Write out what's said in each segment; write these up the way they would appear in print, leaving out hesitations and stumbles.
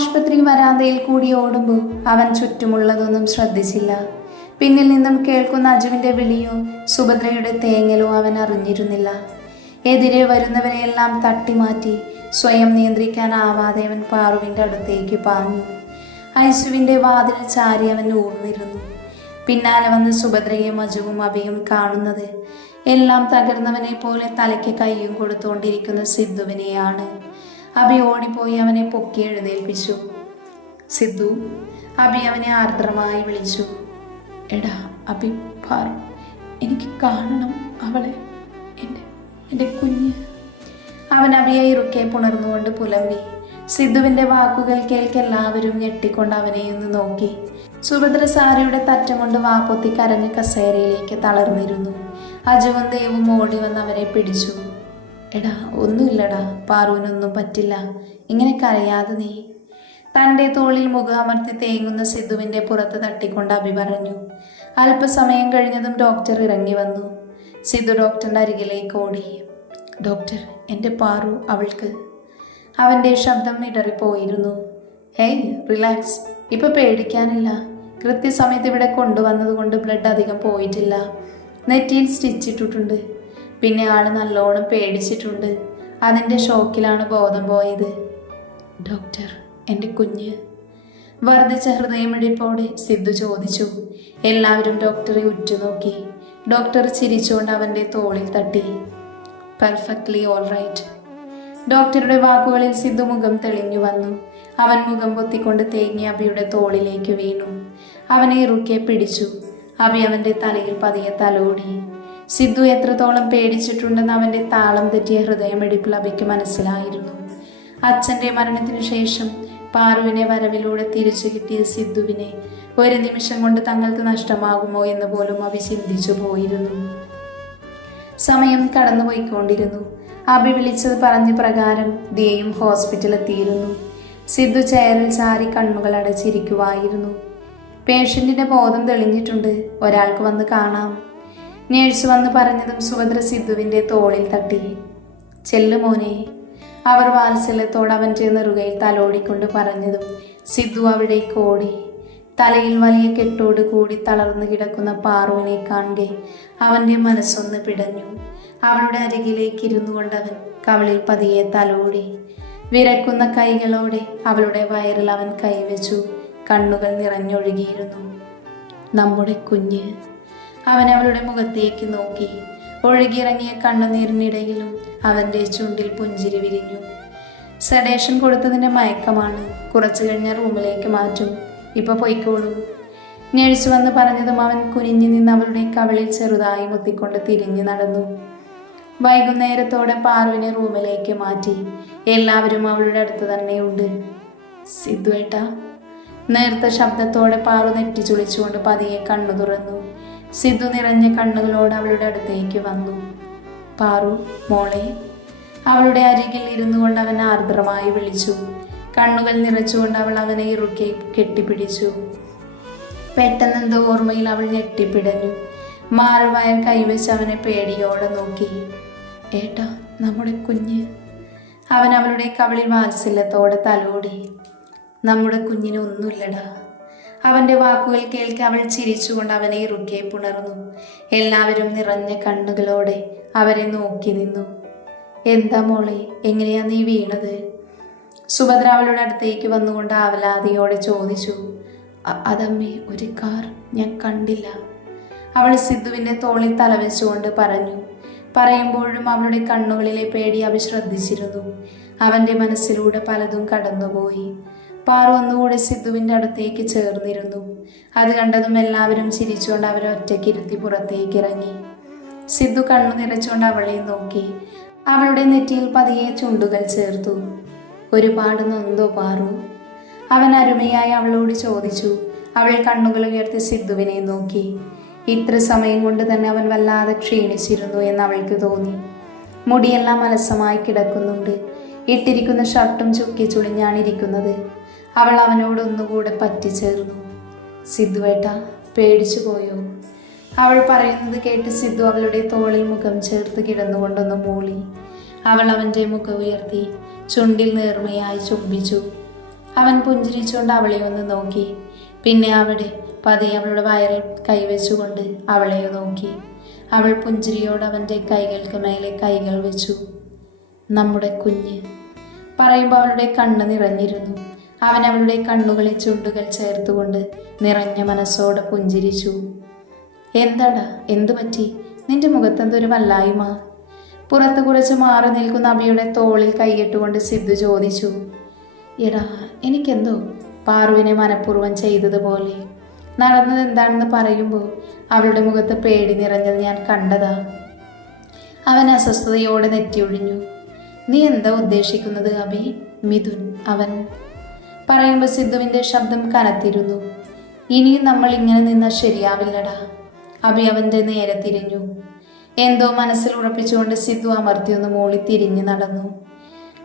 ആശുപത്രി വരാന്തയിൽ കൂടി ഓടുമ്പോൾ അവൻ ചുറ്റുമുള്ളതൊന്നും ശ്രദ്ധിച്ചില്ല. പിന്നിൽ നിന്നും കേൾക്കുന്ന അജുവിൻ്റെ വിളിയോ സുഭദ്രയുടെ തേങ്ങലോ അവൻ അറിഞ്ഞിരുന്നില്ല. എതിരെ വരുന്നവരെയെല്ലാം തട്ടിമാറ്റി സ്വയം നിയന്ത്രിക്കാനാവാതെ അവൻ പാറുവിൻ്റെ അടുത്തേക്ക് പാഞ്ഞു. ഐസുവിൻ്റെ വാതിൽ ചാരി അവൻ ഊർന്നിരുന്നു. പിന്നാലെ വന്ന് സുഭദ്രയും അജുവും അഭിയും കാണുന്നത് എല്ലാം തകർന്നവനെ പോലെ തലയ്ക്ക് കയ്യും കൊടുത്തുകൊണ്ടിരിക്കുന്ന സിദ്ധുവിനെയാണ്. അഭി ഓടിപ്പോയി അവനെ പൊക്കി എഴുന്നേൽപ്പിച്ചു. സിദ്ധു, അഭി അവനെ ആർദ്രമായി വിളിച്ചു. എടാ അഭി, പാറു, എനിക്ക് കാണണം അവളെ, എൻ്റെ കുഞ്ഞ്. അവൻ അഭിയെ ഇറുക്കെ പുണർന്നുകൊണ്ട് പുലമ്പി. സിദ്ധുവിൻ്റെ വാക്കുകൾ കേൾക്കെല്ലാവരും ഞെട്ടിക്കൊണ്ട് അവനെയൊന്ന് നോക്കി. സുഭദ്ര സാരിയുടെ തറ്റം കൊണ്ട് വാപ്പൊത്തി കരഞ്ഞ് കസേരയിലേക്ക് തളർന്നിരുന്നു. അജുവും ദേവും ഓടി വന്ന് അവരെ പിടിച്ചു. എടാ ഒന്നുമില്ലടാ, പാറുവിനൊന്നും പറ്റില്ല, ഇങ്ങനെ കരയാതെ നീ. തൻ്റെ തോളിൽ മുഖമർത്തി തേങ്ങുന്ന സിദ്ധുവിൻ്റെ പുറത്ത് തട്ടിക്കൊണ്ട് അഭി പറഞ്ഞു. അല്പസമയം കഴിഞ്ഞതും ഡോക്ടർ ഇറങ്ങി വന്നു. സിദ്ധു ഡോക്ടറിൻ്റെ അരികിലേക്ക് ഓടി. ഡോക്ടർ, എൻ്റെ പാറു, അവൾക്ക്. അവൻ്റെ ശബ്ദം ഇടറിപ്പോയിരുന്നു. ഹേയ്, റിലാക്സ്, ഇപ്പം പേടിക്കാനില്ല. കൃത്യസമയത്ത് ഇവിടെ കൊണ്ടുവന്നതുകൊണ്ട് ബ്ലഡ് അധികം പോയിട്ടില്ല. നെറ്റിയിൽ സ്റ്റിച്ച് ഇട്ടിട്ടുണ്ട്. പിന്നെ ആള് നല്ലോണം പേടിച്ചിട്ടുണ്ട്. അതിൻ്റെ ഷോക്കിലാണ് ബോധം പോയത്. ഡോക്ടർ, എൻ്റെ കുഞ്ഞ്. വർദ്ധിച്ച ഹൃദയമിടിപ്പോടെ സിദ്ധു ചോദിച്ചു. എല്ലാവരും ഡോക്ടറെ ഉറ്റുനോക്കി. ഡോക്ടർ ചിരിച്ചുകൊണ്ട് അവൻ്റെ തോളിൽ തട്ടി. Perfectly all right. ഡോക്ടറുടെ വാക്കുകളിൽ സിദ്ധു മുഖം തെളിഞ്ഞു വന്നു. അവൻ മുഖം പൊത്തിക്കൊണ്ട് തേങ്ങി അഭിയുടെ തോളിലേക്ക് വീണു. അവനെ ഇറുക്കെ പിടിച്ചു. അഭി അവൻ്റെ തലയിൽ പതിയെ തലോടി. സിദ്ധു എത്രത്തോളം പേടിച്ചിട്ടുണ്ടെന്ന് അവൻ്റെ താളം തെറ്റിയ ഹൃദയമിടിപ്പിൽ അഭിക്ക് മനസ്സിലായിരുന്നു. അച്ഛൻ്റെ മരണത്തിനു ശേഷം പാറുവിനെ വരവിലൂടെ തിരിച്ചു കിട്ടിയ സിദ്ധുവിനെ ഒരു നിമിഷം കൊണ്ട് തങ്ങൾക്ക് നഷ്ടമാകുമോ എന്ന് പോലും അഭി ചിന്തിച്ചു പോയിരുന്നു. സമയം കടന്നുപോയിക്കൊണ്ടിരുന്നു. അഭി വിളിച്ചത് പറഞ്ഞ പ്രകാരം ദിയയും ഹോസ്പിറ്റലെത്തിയിരുന്നു. സിദ്ധു ചെയറിൽ ചാരി കണ്ണുകൾ അടച്ചിരിക്കുവായിരുന്നു. പേഷ്യൻറ്റിൻ്റെ ബോധം തെളിഞ്ഞിട്ടുണ്ട്, ഒരാൾക്ക് വന്ന് കാണാം. നേഴ്സ് വന്ന് പറഞ്ഞതും സുഭദ്ര സിദ്ധുവിൻ്റെ തോളിൽ തട്ടി. ചെല്ലു മോനെ. അവർ വാത്സല്യത്തോട് അവൻ്റെ നെറുകയിൽ തലോടിക്കൊണ്ട് പറഞ്ഞതും സിദ്ധു അവിടേക്ക് ഓടി. തലയിൽ വലിയ കെട്ടോട് കൂടി തളർന്നു കിടക്കുന്ന പാറുവിനെ കാണെ അവൻ്റെ മനസ്സൊന്ന് പിടഞ്ഞു. അവളുടെ അരികിലേക്ക് ഇരുന്നു കൊണ്ടവൻ കവളിൽ പതിയെ തലോടി. വിറക്കുന്ന കൈകളോടെ അവളുടെ വയറിൽ അവൻ കൈവച്ചു. കണ്ണുകൾ നിറഞ്ഞൊഴുകിയിരുന്നു. നമ്മുടെ കുഞ്ഞ്. അവൻ അവളുടെ മുഖത്തേക്ക് നോക്കി. ഒഴുകിയിറങ്ങിയ കണ്ണുനീരിനിടയിലും അവൻ്റെ ചുണ്ടിൽ പുഞ്ചിരി വിരിഞ്ഞു. സെഡേഷൻ കൊടുത്തതിൻ്റെ മയക്കമാണ്. കുറച്ചു കഴിഞ്ഞ റൂമിലേക്ക് മാറ്റും, ഇപ്പൊ പൊയ്ക്കോളൂ. നേഴ്സ് വന്ന് പറഞ്ഞതും അവൻ കുനിഞ്ഞു നിന്ന് അവളുടെ കവളിൽ ചെറുതായി മുത്തിക്കൊണ്ട് തിരിഞ്ഞു നടന്നു. വൈകുന്നേരത്തോടെ പാറുവിനെ റൂമിലേക്ക് മാറ്റി. എല്ലാവരും അവളുടെ അടുത്ത് തന്നെയുണ്ട്. സിദ്ധു ഏട്ടാ. നേർത്ത ശബ്ദത്തോടെ പാറു നെറ്റി ചുളിച്ചുകൊണ്ട് പതിയെ കണ്ണു തുറന്നു. സിദ്ധു നിറഞ്ഞ കണ്ണുകളോട് അവളുടെ അടുത്തേക്ക് വന്നു. പാറു മോളെ. അവളുടെ അരികിൽ ഇരുന്നു കൊണ്ട് അവൻ ആർദ്രമായി വിളിച്ചു. കണ്ണുകൾ നിറച്ചുകൊണ്ട് അവൾ അവനെ ഇറുക്കെ കെട്ടിപ്പിടിച്ചു. പെട്ടെന്നെന്തോ ഓർമ്മയിൽ അവൾ ഞെട്ടിപ്പിടഞ്ഞു. മാറുവാൻ കൈവച്ച് അവനെ പേടിയോടെ നോക്കി. ഏട്ടാ, നമ്മുടെ കുഞ്ഞ്. അവൻ അവളുടെ കവളിൽ വാത്സല്യത്തോടെ തലോടി. നമ്മുടെ കുഞ്ഞിന് ഒന്നുമില്ലടാ. അവൻ്റെ വാക്കുകൾ കേൾക്കെ അവൾ ചിരിച്ചുകൊണ്ട് അവനെ ഇറുക്കെ പുണർന്നു. എല്ലാവരും നിറഞ്ഞ കണ്ണുകളോടെ അവരെ നോക്കി നിന്നു. എന്താ മോളെ, എങ്ങനെയാ നീ വീണത്? സുഭദ്ര അവളുടെ അടുത്തേക്ക് വന്നുകൊണ്ട് ആവലാതിയോടെ ചോദിച്ചു. അതമ്മേ, ഒരു കാർ, ഞാൻ കണ്ടില്ല. അവൾ സിദ്ധുവിൻ്റെ തോളിൽ തലവെച്ചുകൊണ്ട് പറഞ്ഞു. പറയുമ്പോഴും അവളുടെ കണ്ണുകളിലെ പേടി അവ ശ്രദ്ധിച്ചിരുന്നു. അവൻ്റെ മനസ്സിലൂടെ പലതും കടന്നുപോയി. പാറു ഒന്നുകൂടെ സിദ്ധുവിൻ്റെ അടുത്തേക്ക് ചേർന്നിരുന്നു. അത് കണ്ടതും എല്ലാവരും ചിരിച്ചുകൊണ്ട് അവരെ ഒറ്റയ്ക്കിരുത്തി പുറത്തേക്ക് ഇറങ്ങി. സിദ്ധു കണ്ണു നിറച്ചുകൊണ്ട് അവളെ നോക്കി. അവളുടെ നെറ്റിയിൽ പതിയെ ചുണ്ടുകൾ ചേർത്തു. ഒരുപാട് നൊന്തോ പാറു? അവൻ അരുമയായി അവളോട് ചോദിച്ചു. അവൾ കണ്ണുകൾ ഉയർത്തി സിദ്ധുവിനെ നോക്കി. ഇത്ര സമയം കൊണ്ട് തന്നെ അവൻ വല്ലാതെ ക്ഷീണിച്ചിരുന്നു എന്ന് അവൾക്ക് തോന്നി. മുടിയെല്ലാം അലസമായി കിടക്കുന്നുണ്ട്. ഇട്ടിരിക്കുന്ന ഷർട്ടും ചുക്കി ചുളിഞ്ഞാണിരിക്കുന്നത്. അവൾ അവനോട് ഒന്നുകൂടെ പറ്റിച്ചേർന്നു. സിദ്ധുവേട്ടാ, പേടിച്ചു പോയോ? അവൾ പറയുന്നത് കേട്ട് സിദ്ധു അവളുടെ തോളിൽ മുഖം ചേർത്ത് കിടന്നുകൊണ്ടൊന്ന് മൂളി. അവൾ അവൻ്റെ മുഖം ഉയർത്തി ചുണ്ടിൽ നേർമയായി ചുംബിച്ചു. അവൻ പുഞ്ചിരിച്ചുകൊണ്ട് അവളെ ഒന്ന് നോക്കി. പിന്നെ അവിടെ പതിയെ അവളുടെ വയറിൽ കൈവച്ചുകൊണ്ട് അവളെ നോക്കി. അവൾ പുഞ്ചിരിയോട് അവൻ്റെ കൈകൾക്ക് മേലെ കൈകൾ വെച്ചു. നമ്മുടെ കുഞ്ഞ് പറയുമ്പോൾ അവളുടെ കണ്ണ് നിറഞ്ഞിരുന്നു. അവൻ അവളുടെ കണ്ണുകളിൽ ചുണ്ടുകൾ ചേർത്തുകൊണ്ട് നിറഞ്ഞ മനസ്സോടെ പുഞ്ചിരിച്ചു. എന്താടാ, എന്തു പറ്റി? നിന്റെ മുഖത്തെന്തൊരു വല്ലായ്മ? പുറത്ത് കുറച്ച് മാറി നിൽക്കുന്ന അബിയുടെ തോളിൽ കൈയിട്ടുകൊണ്ട് സിദ്ധു ചോദിച്ചു. എടാ, എനിക്കെന്തോ പാറുവിനെ മനഃപൂർവ്വം ചെയ്തതുപോലെ. നടന്നത് എന്താണെന്ന് പറയുമ്പോൾ അവളുടെ മുഖത്ത് പേടി നിറഞ്ഞത് ഞാൻ കണ്ടതാ. അവൻ അസ്വസ്ഥതയോടെ നെറ്റിയൊഴിഞ്ഞു. നീ എന്താ ഉദ്ദേശിക്കുന്നത് അബി? മിഥുൻ അവൻ പറയുമ്പോൾ സിദ്ധുവിൻ്റെ ശബ്ദം കനത്തിരുന്നു. ഇനിയും നമ്മൾ ഇങ്ങനെ നിന്നാൽ ശരിയാവില്ലടാ. അബി അവൻ്റെ നേരെ തിരിഞ്ഞു. എന്തോ മനസ്സിൽ ഉറപ്പിച്ചുകൊണ്ട് സിദ്ധു അമർത്തിയൊന്ന് മോളി തിരിഞ്ഞു നടന്നു.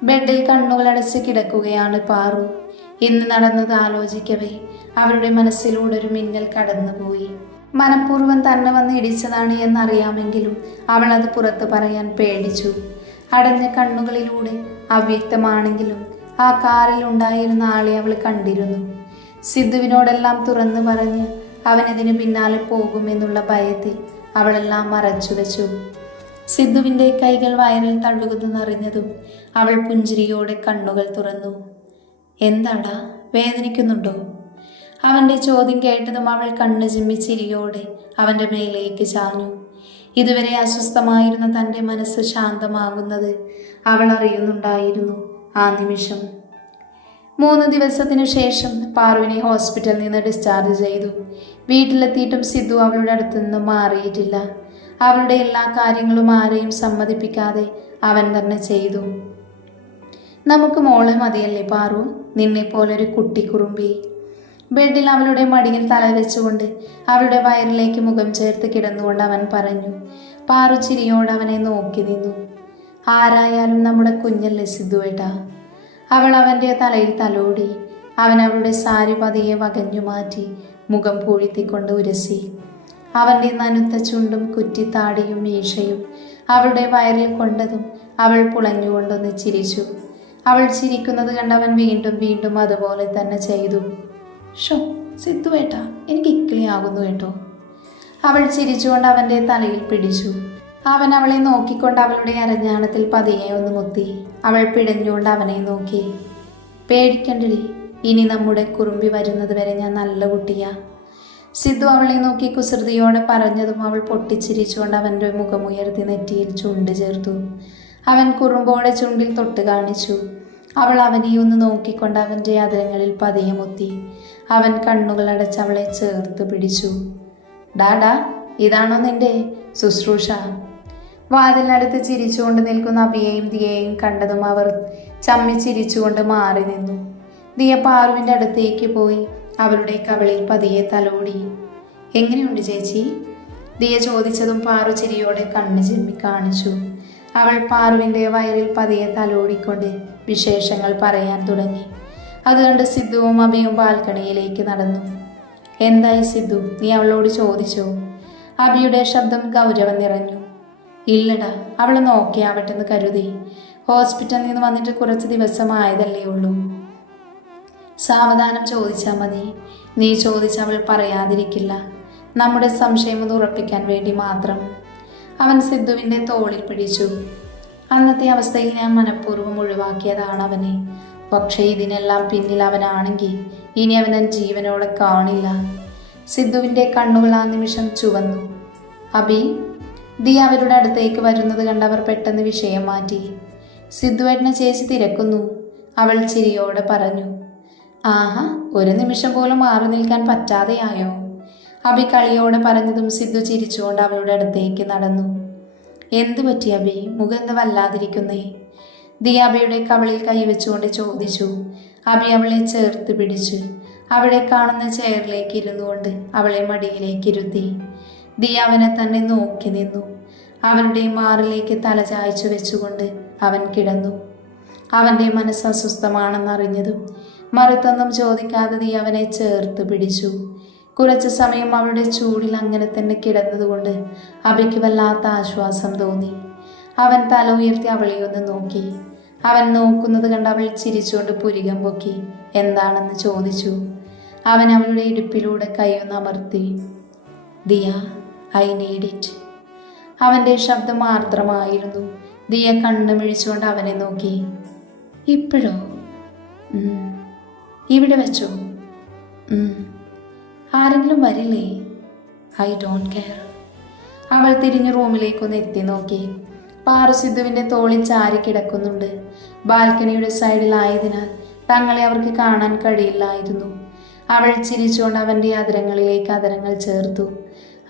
ബെഡിൽ കണ്ണുകളടച്ച് കിടക്കുകയാണ് പാറു. ഇന്ന് നടന്നത് ആലോചിക്കവേ അവരുടെ മനസ്സിലൂടെ ഒരു മിന്നൽ കടന്നുപോയി. മനഃപൂർവ്വം തന്നെ വന്ന് ഇടിച്ചതാണ് എന്നറിയാമെങ്കിലും അവൾ അത് പുറത്ത് പറയാൻ പേടിച്ചു. അടഞ്ഞ കണ്ണുകളിലൂടെ അവ്യക്തമാണെങ്കിലും ആ കാറിൽ ഉണ്ടായിരുന്ന ആളെ അവൾ കണ്ടിരുന്നു. സിദ്ധുവിനോടെല്ലാം തുറന്നു പറഞ്ഞ് അവനതിന് പിന്നാലെ പോകുമെന്നുള്ള ഭയത്തിൽ അവളെല്ലാം മറച്ചു വെച്ചു. സിദ്ധുവിൻ്റെ കൈകൾ വയറിൽ തള്ളുകുന്നറിഞ്ഞതും അവൾ പുഞ്ചിരിയോടെ കണ്ണുകൾ തുറന്നു. എന്താടാ, വേദനിക്കുന്നുണ്ടോ? അവൻ്റെ ചോദ്യം കേട്ടതും അവൾ കണ്ണു ചിമ്മി ചിരിയോടെ അവൻ്റെ മേലേക്ക് ചാഞ്ഞു. ഇതുവരെ അസ്വസ്ഥമായിരുന്ന തൻ്റെ മനസ്സ് ശാന്തമാകുന്നത് അവൾ അറിയുന്നുണ്ടായിരുന്നു ആ നിമിഷം. 3 ദിവസത്തിനു ശേഷം പാറുവിനെ ഹോസ്പിറ്റലിൽ നിന്ന് ഡിസ്ചാർജ് ചെയ്തു. വീട്ടിലെത്തിയിട്ടും സിദ്ധു അവളുടെ അടുത്തു നിന്നും മാറിയിട്ടില്ല. അവളുടെ എല്ലാ കാര്യങ്ങളും ആരെയും സമ്മതിപ്പിക്കാതെ അവൻ തന്നെ ചെയ്തു. നമുക്ക് മോളെ മതിയല്ലേ പാറു, നിന്നെപ്പോലൊരു കുട്ടിക്കുറുമ്പി. ബെഡിൽ അവളുടെ മടിയിൽ തല വെച്ചുകൊണ്ട് അവളുടെ വയറിലേക്ക് മുഖം ചേർത്ത് കിടന്നുകൊണ്ട് അവൻ പറഞ്ഞു. പാറു ചിരിയോട് അവനെ നോക്കി നിന്നു. ആരായാലും നമ്മുടെ കുഞ്ഞല്ലേ സിദ്ധുവേട്ടാ. അവൾ അവൻ്റെ തലയിൽ തലോടി. അവൻ അവളുടെ സാരി പതിയെ വകഞ്ഞു മാറ്റി മുഖം പൂഴ്ത്തിക്കൊണ്ട് ഉരസി. അവൻ്റെ നനുത്ത ചുണ്ടും കുറ്റിത്താടിയും മീശയും അവളുടെ വയറിൽ കൊണ്ടതും അവൾ പുളഞ്ഞുകൊണ്ടൊന്ന് ചിരിച്ചു. അവൾ ചിരിക്കുന്നത് കണ്ടവൻ വീണ്ടും വീണ്ടും അതുപോലെ തന്നെ ചെയ്തു. ഷോ സിദ്ധുവേട്ടാ, എനിക്ക് ഇക്കിളിയാകുന്നു കേട്ടോ. അവൾ ചിരിച്ചുകൊണ്ട് അവൻ്റെ തലയിൽ പിടിച്ചു. അവൻ അവളെ നോക്കിക്കൊണ്ട് അവളുടെ അരഞ്ഞാണത്തിൽ പതിയെ ഒന്ന് മുത്തി. അവൾ പിടഞ്ഞുകൊണ്ട് അവനെ നോക്കി. പേടിക്കണ്ടടി, ഇനി നമ്മുടെ കുറുമ്പി വരുന്നത് വരെ ഞാൻ നല്ല കുട്ടിയാ. സിദ്ധു അവളെ നോക്കി കുസൃതിയോടെ പറഞ്ഞതും അവൾ പൊട്ടിച്ചിരിച്ചുകൊണ്ട് അവൻ്റെ മുഖമുയർത്തി നെറ്റിയിൽ ചുണ്ട് ചേർത്തു. അവൻ കുറുമ്പോടെ ചുണ്ടിൽ തൊട്ട് കാണിച്ചു. അവൾ അവനെ ഒന്ന് നോക്കിക്കൊണ്ട് അവൻ്റെ അതിരങ്ങളിൽ പതിയെ മുത്തി. അവൻ കണ്ണുകൾ അടച്ച് അവളെ ചേർത്ത് പിടിച്ചു. ഡാഡാ, ഇതാണോ നിന്റെ ശുശ്രൂഷ? വാതിലിനടുത്ത് ചിരിച്ചുകൊണ്ട് നിൽക്കുന്ന അബിയെയും ദിയയെയും കണ്ടതും അവർ ചമ്മി ചിരിച്ചുകൊണ്ട് മാറി നിന്നു. ദിയ പാറുവിൻ്റെ അടുത്തേക്ക് പോയി അവളുടെ കവിളിൽ പതിയെ തലോടി. എങ്ങനെയുണ്ട് ചേച്ചി? ദിയ ചോദിച്ചതും പാറു ചിരിയോടെ കണ്ണ് ചിമ്മി കാണിച്ചു. അവൾ പാറുവിൻ്റെ വയറിൽ പതിയെ തലോടിക്കൊണ്ട് വിശേഷങ്ങൾ പറയാൻ തുടങ്ങി. അതുകൊണ്ട് സിദ്ധുവും അബിയും ബാൽക്കണിയിലേക്ക് നടന്നു. എന്തായി സിദ്ധു, നീ അവളോട് ചോദിച്ചോ? അബിയുടെ ശബ്ദം ഗൗരവം നിറഞ്ഞു. ഇല്ലടാ, അവൾ നോക്കിയാവട്ടെന്ന് കരുതി. ഹോസ്പിറ്റലിൽ നിന്ന് വന്നിട്ട് കുറച്ച് ദിവസമായതല്ലേ ഉള്ളൂ. സാവധാനം ചോദിച്ചാൽ മതി. നീ ചോദിച്ച അവൾ പറയാതിരിക്കില്ല. നമ്മുടെ സംശയം ഒന്ന് ഉറപ്പിക്കാൻ വേണ്ടി മാത്രം. അവൻ സിദ്ധുവിൻ്റെ തോളിൽ പിടിച്ചു. അന്നത്തെ അവസ്ഥയിൽ ഞാൻ മനഃപൂർവ്വം ഒഴിവാക്കിയതാണ് അവനെ. പക്ഷേ ഇതിനെല്ലാം പിന്നിൽ അവനാണെങ്കിൽ ഇനി അവനെ ജീവനോടെ കാണില്ല. സിദ്ധുവിൻ്റെ കണ്ണുകൾ ആ നിമിഷം ചുവന്നു. അബി, ദിയ അവരുടെ അടുത്തേക്ക് വരുന്നത് കണ്ടവർ പെട്ടെന്ന് വിഷയം മാറ്റി. സിദ്ധുവേട്ടനെ ചേച്ചി തിരക്കുന്നു, അവൾ ചിരിയോടെ പറഞ്ഞു. ആഹാ, ഒരു നിമിഷം പോലും മാറി നിൽക്കാൻ പറ്റാതെയായോ? അബി കളിയോടെ പറഞ്ഞതും സിദ്ധു ചിരിച്ചുകൊണ്ട് അവളുടെ അടുത്തേക്ക് നടന്നു. എന്തു പറ്റി അബി, മുഖം എന്താ വല്ലാതിരിക്കുന്നേ? ദിയ അബിയുടെ കവളിൽ കൈവച്ചുകൊണ്ട് ചോദിച്ചു. അബി അവളെ ചേർത്ത് പിടിച്ചു. അവിടെ കാണുന്ന ചെയറിലേക്ക് ഇരുന്നുകൊണ്ട് അവളെ മടിയിലേക്ക് ഇരുത്തി. ദിയ അവനെ തന്നെ നോക്കി നിന്നു. അവരുടെ മാറിലേക്ക് തല ചായ്ച്ചു വെച്ചുകൊണ്ട് അവൻ കിടന്നു. അവൻ്റെ മനസ്സ് അസ്വസ്ഥമാണെന്നറിഞ്ഞതും മറുത്തൊന്നും ചോദിക്കാതെ ദിയ അവനെ ചേർത്ത് പിടിച്ചു. കുറച്ചു സമയം അവളുടെ ചൂടിൽ അങ്ങനെ തന്നെ കിടന്നതുകൊണ്ട് അബിക്ക് വല്ലാത്ത ആശ്വാസം തോന്നി. അവൻ തല ഉയർത്തി അവളെ ഒന്ന് നോക്കി. അവൻ നോക്കുന്നത് കണ്ട് അവൾ ചിരിച്ചുകൊണ്ട് പുരികം പൊക്കി. എന്താണെന്ന് ചോദിച്ചു. അവൻ അവളുടെ ഇടുപ്പിലൂടെ കൈയൊന്ന് അമർത്തി. Diya, I need it. അവൻ്റെ ശബ്ദം ആർദ്രമായിരുന്നു. ദിയ കണ്ണു മിഴിച്ചുകൊണ്ട് അവനെ നോക്കി. ഇപ്പോഴോ? ഇവിടെ വെച്ചോ? ആരെങ്കിലും വരില്ലേ? I don't care. അവൾ തിരിഞ്ഞ് റൂമിലേക്കൊന്ന് എത്തി നോക്കി. പാറു സിദ്ധുവിൻ്റെ തോളിൽ ചാരി കിടക്കുന്നുണ്ട്. ബാൽക്കണിയുടെ സൈഡിലായതിനാൽ തങ്ങളെ അവർക്ക് കാണാൻ കഴിയില്ലായിരുന്നു. അവൾ ചിരിച്ചുകൊണ്ട് അവൻ്റെ അതരങ്ങളിലേക്ക് അതരങ്ങൾ ചേർത്തു.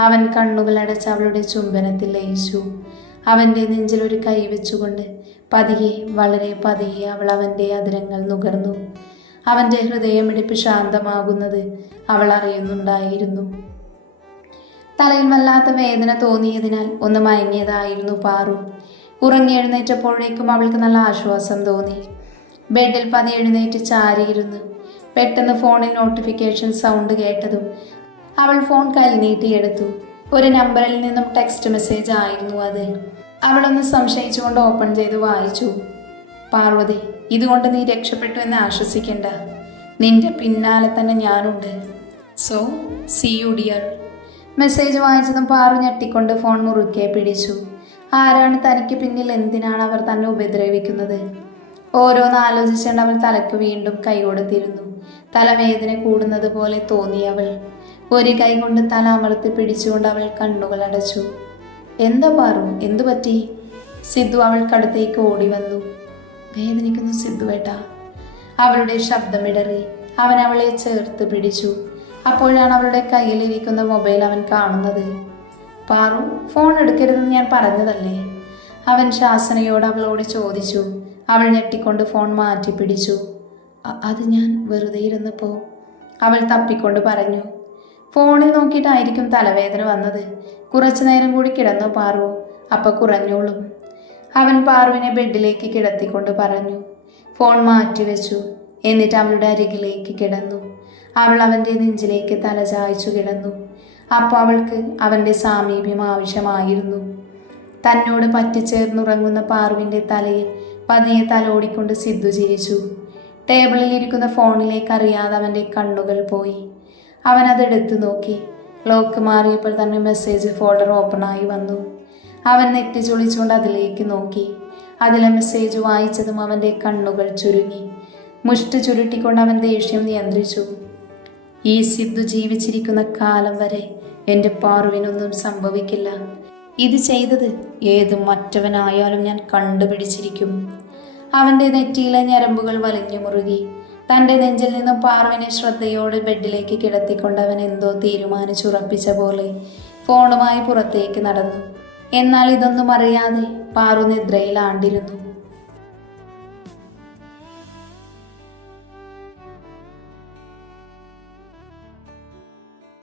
അവൻ കണ്ണുകൾ അടച്ച് അവളുടെ ചുംബനത്തിൽ ലയിച്ചു. അവൻ്റെ നെഞ്ചിൽ ഒരു കൈ വെച്ചുകൊണ്ട് പതിയെ, വളരെ പതിയെ അവൾ അവൻ്റെ അതരങ്ങൾ നുകർന്നു. അവൻ്റെ ഹൃദയമിടിപ്പ് ശാന്തമാകുന്നത് അവൾ അറിയുന്നുണ്ടായിരുന്നു. തലയിൽ വല്ലാത്ത വേദന തോന്നിയതിനാൽ ഒന്ന് മയങ്ങിയതായിരുന്നു പാറു. ഉറങ്ങി എഴുന്നേറ്റപ്പോഴേക്കും അവൾക്ക് നല്ല ആശ്വാസം തോന്നി. ബെഡിൽ പതിയെ എഴുന്നേറ്റ് ചാരിയിരുന്നു. പെട്ടെന്ന് ഫോണിൽ നോട്ടിഫിക്കേഷൻ സൗണ്ട് കേട്ടതും അവൾ ഫോൺ കൈ നീട്ടിയെടുത്തു. ഒരു നമ്പറിൽ നിന്നും ടെക്സ്റ്റ് മെസ്സേജ് ആയിരുന്നു അത്. അവളൊന്ന് സംശയിച്ചുകൊണ്ട് ഓപ്പൺ ചെയ്ത് വായിച്ചു. പാർവതി, ഇതുകൊണ്ട് നീ രക്ഷപ്പെട്ടു എന്ന് ആശ്വസിക്കണ്ട. നിന്റെ പിന്നാലെ തന്നെ ഞാനുണ്ട്. So see you dear. Message വായിച്ചതും പാറു ഞെട്ടിക്കൊണ്ട് ഫോൺ മുറുക്കെ പിടിച്ചു. ആരാണ് തനിക്ക് പിന്നിൽ? എന്തിനാണ് അവർ തന്നെ ഉപദ്രവിക്കുന്നത്? ഓരോന്ന് ആലോചിച്ചുകൊണ്ട് അവൾ തലക്ക് വീണ്ടും കൈ കൊടുത്തിരുന്നു. തലവേദന കൂടുന്നത് പോലെ തോന്നി അവൾ. ഒരു കൈ കൊണ്ട് തല അമർത്തി പിടിച്ചുകൊണ്ട് അവൾ കണ്ണുകൾ അടച്ചു. എന്താ പാറു, എന്തു പറ്റി? സിദ്ധു അവൾക്കടുത്തേക്ക് ഓടി വന്നു. വേദനിക്കുന്നു സിദ്ധുവേട്ടാ. അവളുടെ ശബ്ദമിടറി. അവൻ അവളെ ചേർത്ത് പിടിച്ചു. അപ്പോഴാണ് അവളുടെ കയ്യിലിരിക്കുന്ന മൊബൈൽ അവൻ കാണുന്നത്. പാറു, ഫോൺ എടുക്കരുതെന്ന് ഞാൻ പറഞ്ഞതല്ലേ? അവൻ ശാസനയോട് അവളോട് ചോദിച്ചു. അവൾ ഞെട്ടിക്കൊണ്ട് ഫോൺ മാറ്റി പിടിച്ചു. അത് ഞാൻ വെറുതെ ഇരുന്നപ്പോൾ, അവൾ തപ്പിക്കൊണ്ട് പറഞ്ഞു. ഫോണിൽ നോക്കിയിട്ടായിരിക്കും തലവേദന വന്നത്. കുറച്ചു നേരം കൂടി കിടന്നു പാറു, അപ്പം കുറഞ്ഞോളും. അവൻ പാറുവിനെ ബെഡിലേക്ക് കിടത്തിക്കൊണ്ട് പറഞ്ഞു. ഫോൺ മാറ്റിവെച്ചു. എന്നിട്ട് അവളുടെ അരികിലേക്ക് കിടന്നു. അവൾ അവൻ്റെ നെഞ്ചിലേക്ക് തല ചായ്ച്ചു കിടന്നു. അപ്പോൾ അവൾക്ക് അവൻ്റെ സാമീപ്യം ആവശ്യമായിരുന്നു. തന്നോട് പറ്റിച്ചേർന്നുറങ്ങുന്ന പാറുവിൻ്റെ തലയിൽ പതിയെ തലോടിക്കൊണ്ട് സിദ്ധു ചിരിച്ചു. ടേബിളിൽ ഇരിക്കുന്ന ഫോണിലേക്ക് അറിയാതെ അവൻ്റെ കണ്ണുകൾ പോയി. അവൻ അതെടുത്തു നോക്കി. ലോക്ക് മാറിയപ്പോൾ തന്നെ മെസ്സേജ് ഫോൾഡർ ഓപ്പണായി വന്നു. അവൻ നെറ്റി ചൊളിച്ചുകൊണ്ട് അതിലേക്ക് നോക്കി. അതിലെ മെസ്സേജ് വായിച്ചതും അവൻ്റെ കണ്ണുകൾ ചുരുങ്ങി. മുഷ്ടി ചുരുട്ടിക്കൊണ്ട് അവൻ ദേഷ്യം നിയന്ത്രിച്ചു. ഈ സിദ്ധു ജീവിച്ചിരിക്കുന്ന കാലം വരെ എൻ്റെ പാറുവിനൊന്നും സംഭവിക്കില്ല. ഇത് ചെയ്തത് ഏത് മറ്റവനായാലും ഞാൻ കണ്ടുപിടിച്ചിരിക്കും. അവൻ്റെ നെറ്റിയിലെ ഞരമ്പുകൾ വലിഞ്ഞു മുറുകി. തൻ്റെ നെഞ്ചിൽ നിന്നും പാറുവിനെ ശ്രദ്ധയോടെ ബെഡിലേക്ക് കിടത്തിക്കൊണ്ട് അവൻ എന്തോ തീരുമാനിച്ചുറപ്പിച്ച പോലെ ഫോണുമായി പുറത്തേക്ക് നടന്നു. എന്നാൽ ഇതൊന്നും അറിയാതെ പാറു നിദ്രയിൽ ആണ്ടിരുന്നു.